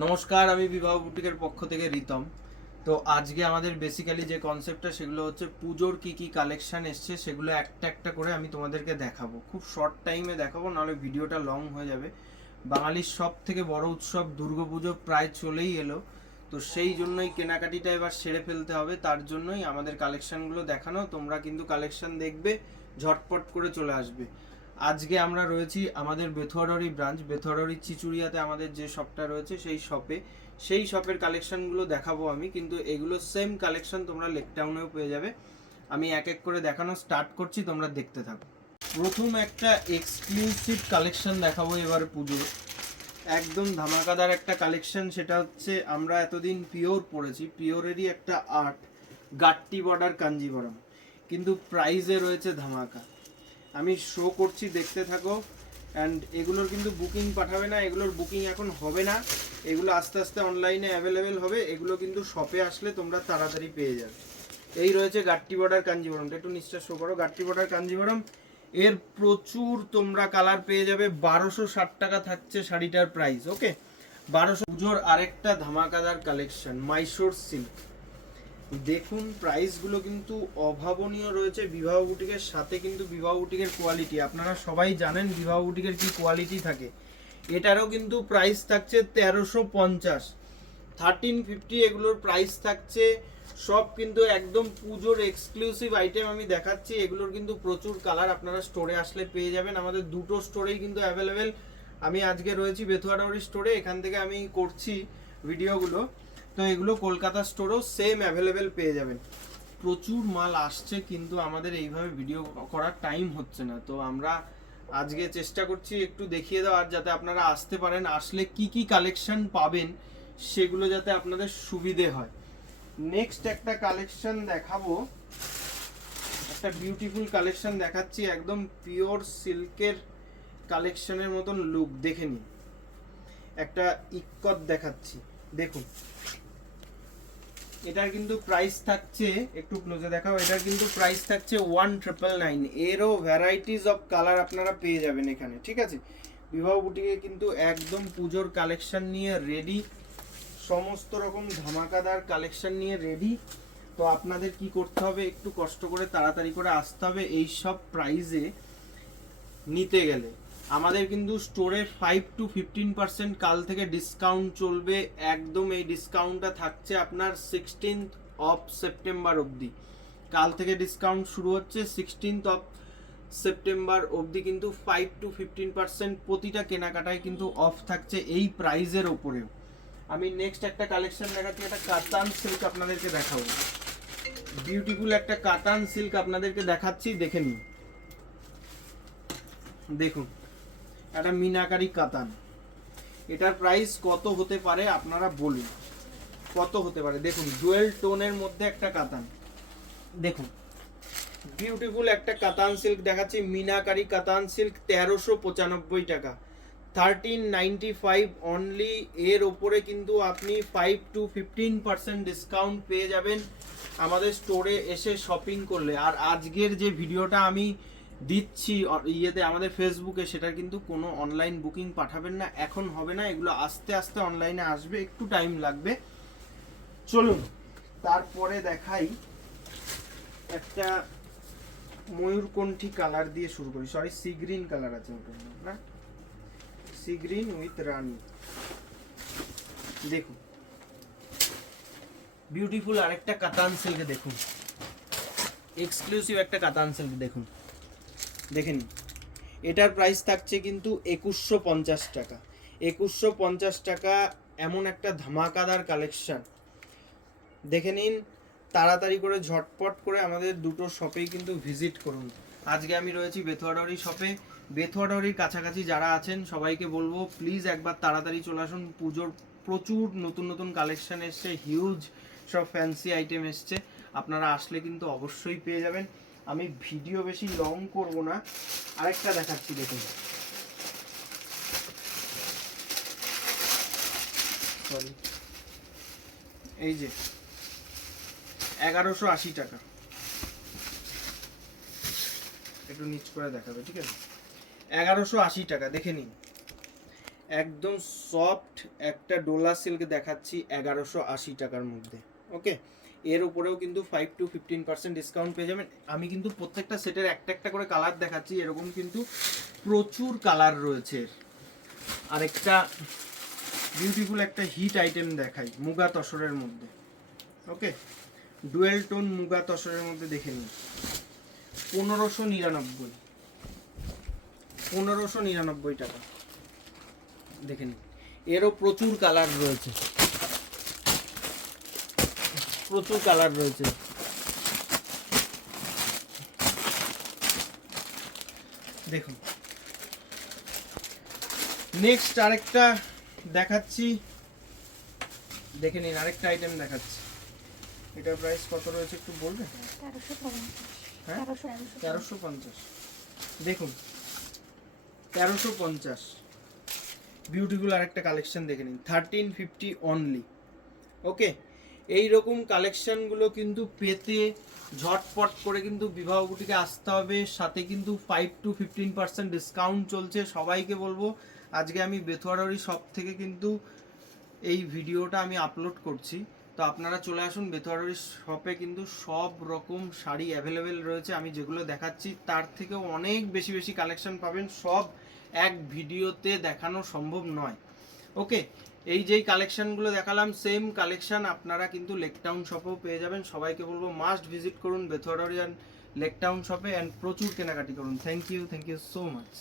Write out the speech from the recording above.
নমস্কার, আমি বিবাহ বুটিকের পক্ষ থেকে রিতম। তো আজকে আমাদের বেসিক্যালি যে কনসেপ্টটা সেগুলো হচ্ছে পুজোর কি কি কালেকশন এসছে, সেগুলো একটা একটা করে আমি তোমাদেরকে দেখাবো। খুব শর্ট টাইমে দেখাবো, নাহলে ভিডিওটা লং হয়ে যাবে। বাঙালির সব থেকে বড় উৎসব দুর্গাপুজো প্রায় চলেই এলো। তো সেই জন্যই কেনাকাটিটা এবার সেরে ফেলতে হবে। তার জন্যই আমাদের কালেকশনগুলো দেখানো। তোমরা কিন্তু কালেকশন দেখবে, ঝটপট করে চলে আসবে। আজকে আমরা রয়েছি আমাদের বেথুয়াডরি ব্রাঞ্চ, বেথুয়াডরি চিচুড়িয়াতে আমাদের যে শপটা রয়েছে সেই শপে সেই শপের কালেকশনগুলো দেখাবো আমি, কিন্তু এগুলো সেম কালেকশন তোমরা লেকটাউনেও পেয়ে যাবে। আমি এক এক করে দেখানো স্টার্ট করছি, তোমরা দেখতে থাকো। প্রথম একটা এক্সক্লুসিভ কালেকশন দেখাবো এবার পুজোর। একদম ধামাকাদার একটা কালেকশন সেটা হচ্ছে আমরা এতদিন পিওর পড়েছি পিওরেরই একটা আর্ট গাট্টি বর্ডার কাঞ্জিবরম। কিন্তু প্রাইজে রয়েছে ধামাকা। আমি শো করছি, দেখতে থাকো। অ্যান্ড এগুলোর কিন্তু বুকিং পাঠাবে না, এগুলোর বুকিং এখন হবে না। এগুলো আস্তে আস্তে অনলাইনে অ্যাভেলেবেল হবে, এগুলো কিন্তু শপে আসলে তোমরা তাড়াতাড়ি পেয়ে যাবে। এই রয়েছে গাট্টি বর্ডার কাঞ্জিবরমটা একটু নিশ্চয় শো করো, গাট্টি বর্ডার কাঞ্জিবরম। এর প্রচুর তোমরা কালার পেয়ে যাবে, বারোশো ষাট টাকা থাকছে শাড়িটার প্রাইস ওকে বারোশো পুজোর আরেকটা ধামাকাদার কালেকশন মাইশোর সিল্ক দেখুন প্রাইসগুলো কিন্তু অভাবনীয় রয়েছে। বিবাহ বুটিকের সাথে কিন্তু বিবাহ বুটিকের কোয়ালিটি আপনারা সবাই জানেন বিবাহ বুটিকের কি কোয়ালিটি থাকে। এটারও কিন্তু প্রাইস থাকছে তেরোশো পঞ্চাশ। থার্টিন ফিফটি এগুলোর প্রাইস থাকছে। সব কিন্তু একদম পুজোর এক্সক্লুসিভ আইটেম আমি দেখাচ্ছি। এগুলোর কিন্তু প্রচুর কালার আপনারা স্টোরে আসলে পেয়ে যাবেন। আমাদের দুটো স্টোরেই কিন্তু অ্যাভেলেবেল আমি আজকে রয়েছি বেথুয়াডাউরি স্টোরে এখান থেকে আমি করছি ভিডিওগুলো তো এগুলো কলকাতা স্টোরেও সেম অ্যাভেলেবেল পেয়ে যাবেন। প্রচুর মাল আসছে কিন্তু আমাদের এইভাবে ভিডিও করার টাইম হচ্ছে না। তো আমরা আজকে চেষ্টা করছি একটু দেখিয়ে দেওয়ার যাতে আপনারা আসতে পারেন, আসলে কি কি কালেকশন পাবেন সেগুলো যাতে আপনাদের সুবিধে হয়। নেক্সট একটা কালেকশন দেখাবো। একটা বিউটিফুল কালেকশন দেখাচ্ছি, একদম পিওর সিল্কের কালেকশনের মতন লুক দেখে নিন। একটা ইক্কত দেখাচ্ছি, দেখুন। এটার কিন্তু প্রাইস থাকছে, একটু ক্লোজে দেখাও, এটার কিন্তু প্রাইস থাকছে ওয়ান ট্রিপল নাইন এরও ভ্যারাইটিস অফ কালার আপনারা পেয়ে যাবেন এখানে, ঠিক আছে? বিবাহ বুটিকে কিন্তু একদম পুজোর কালেকশন নিয়ে রেডি সমস্ত রকম ধামাকাদার কালেকশন নিয়ে রেডি তো আপনাদের কি করতে হবে, একটু কষ্ট করে তাড়াতাড়ি করে আসতে হবে, এই সব প্রাইজে নিতে গেলে। আমাদের কিন্তু স্টোরে ফাইভ টু ফিফটিন পার্সেন্ট কাল থেকে ডিসকাউন্ট চলবে। একদম এই ডিসকাউন্টটা থাকছে আপনার সিক্সটিন্থ অফ সেপ্টেম্বর অবধি। কাল থেকে ডিসকাউন্ট শুরু হচ্ছে সিক্সটিন্থ অফ সেপ্টেম্বর অবধি কিন্তু ফাইভ টু ফিফটিন পার্সেন্ট প্রতিটা কেনাকাটায় কিন্তু অফ থাকছে এই প্রাইজের ওপরেও। আমি নেক্সট একটা কালেকশন দেখাচ্ছি, একটা কাতান সিল্ক আপনাদেরকে দেখাবো। বিউটিফুল একটা কাতান সিল্ক আপনাদেরকে দেখাচ্ছি, দেখে নিন। দেখুন। একটা মিনাকারি কাতান। এটার প্রাইস কত হতে পারে আপনারা বলুন। কত হতে পারে? দেখুন ডুয়েল টোনের মধ্যে একটা কাতান। দেখুন বিউটিফুল একটা কাতান সিল্ক দেখাচ্ছি, মিনাকারি কাতান সিল্ক তেরোশো পঁচানব্বই টাকা। থার্টিন নাইনটি ফাইভ অনলি এর ওপরে কিন্তু আপনি five to fifteen percent discount পেয়ে যাবেন। আমাদের স্টোরে এসে শপিং করলে। আর আজকের যে ভিডিওটা আমি দিচ্ছি ইয়েতে আমাদের ফেসবুকে সেটা কিন্তু কোনো অনলাইন বুকিং পাঠাবেন না, এখন হবে না, এগুলো আস্তে আস্তে অনলাইনে আসবে, একটু টাইম লাগবে। চলুন, তারপরে দেখাই একটা ময়ূরকণ্ঠী কালার দিয়ে শুরু করি। সরি সি গ্রিন কালার আছে ওটার না? সি গ্রিন উইথ রানি দেখুন। বিউটিফুল আরেকটা কাতান সিল্ক দেখুন। এক্সক্লুসিভ একটা কাতান সিল্ক দেখুন। দেখে নিন। এটার প্রাইস থাকছে কিন্তু একুশশো পঞ্চাশ টাকা। একুশশো পঞ্চাশ টাকা এমন একটা ধামাকাদার কালেকশান দেখে নিন, তাড়াতাড়ি করে ঝটপট করে আমাদের দুটো শপেই কিন্তু ভিজিট করুন। আজকে আমি রয়েছি বেথুয়াডরি শপে বেথুয়াডরির কাছাকাছি যারা আছেন, সবাইকে বলব প্লিজ একবার তাড়াতাড়ি চলে আসুন। পুজোর প্রচুর নতুন নতুন কালেকশান এসছে হিউজ সব ফ্যান্সি আইটেম এসছে। আপনারা আসলে কিন্তু অবশ্যই পেয়ে যাবেন। আমি ভিডিও বেশি লং করব না। আরেকটা দেখাচ্ছি, দেখুন। সরি এই যে, এগারোশো আশি টাকা। একটু নিচ করে দেখাবে, ঠিক আছে? এগারোশো আশি টাকা, দেখে নিন। একদম সফট একটা ডোলা সিল্ক দেখাচ্ছি এগারোশো আশি টাকার মধ্যে ওকে এর উপরেও কিন্তু five to fifteen percent discount পেয়ে যাবেন। আমি কিন্তু প্রত্যেকটা সেটের একটা একটা করে কালার দেখাচ্ছি, এরকম কিন্তু প্রচুর কালার রয়েছে। আরেকটা বিউটিফুল একটা হিট আইটেম দেখাই, মুগা তসরের মধ্যে। ওকে ডুয়েল টোন মুগা তসরের মধ্যে দেখে নিন। পনেরোশো নিরানব্বই। পনেরোশো নিরানব্বই টাকা। দেখে নিন। এরও প্রচুর কালার রয়েছে। প্রচুর কালার রয়েছে। দেখুন। নেক্সট আরেকটা দেখাচ্ছি। দেখে নিন, আরেকটা আইটেম দেখাচ্ছি। এটার প্রাইস কত রয়েছে একটু বলবেন? হ্যাঁ? তেরোশো পঞ্চাশ। দেখুন, তেরোশো পঞ্চাশ। বিউটিফুল আরেকটা কালেকশন দেখে নিন। থার্টিন ফিফটি অনলি ওকে এই রকম কালেকশনগুলো কিন্তু পেতে ঝটপট করে কিন্তু বিবাহ বুটিকে আসতে হবে। সাথে কিন্তু five to fifteen percent discount চলছে। সবাইকে বলব, আজকে আমি বেথুয়ারি শপ থেকে কিন্তু এই ভিডিওটা আমি আপলোড করছি। তো আপনারা চলে আসুন বেথুয়ারি শপে কিন্তু সব রকম শাড়ি অ্যাভেলেবেল রয়েছে। আমি যেগুলো দেখাচ্ছি, তার থেকেও অনেক বেশি বেশি কালেকশন পাবেন। সব এক ভিডিওতে দেখানো সম্ভব নয়। ওকে এই যেই কালেকশনগুলো দেখালাম সেম কালেকশান আপনারা কিন্তু লেকটাউন শপেও পেয়ে যাবেন। সবাইকে বলব মাস্ট ভিজিট করুন বেথুয়ারিয়ান লেকটাউন শপে অ্যান্ড প্রচুর কেনাকাটি করুন। Thank you thank you so much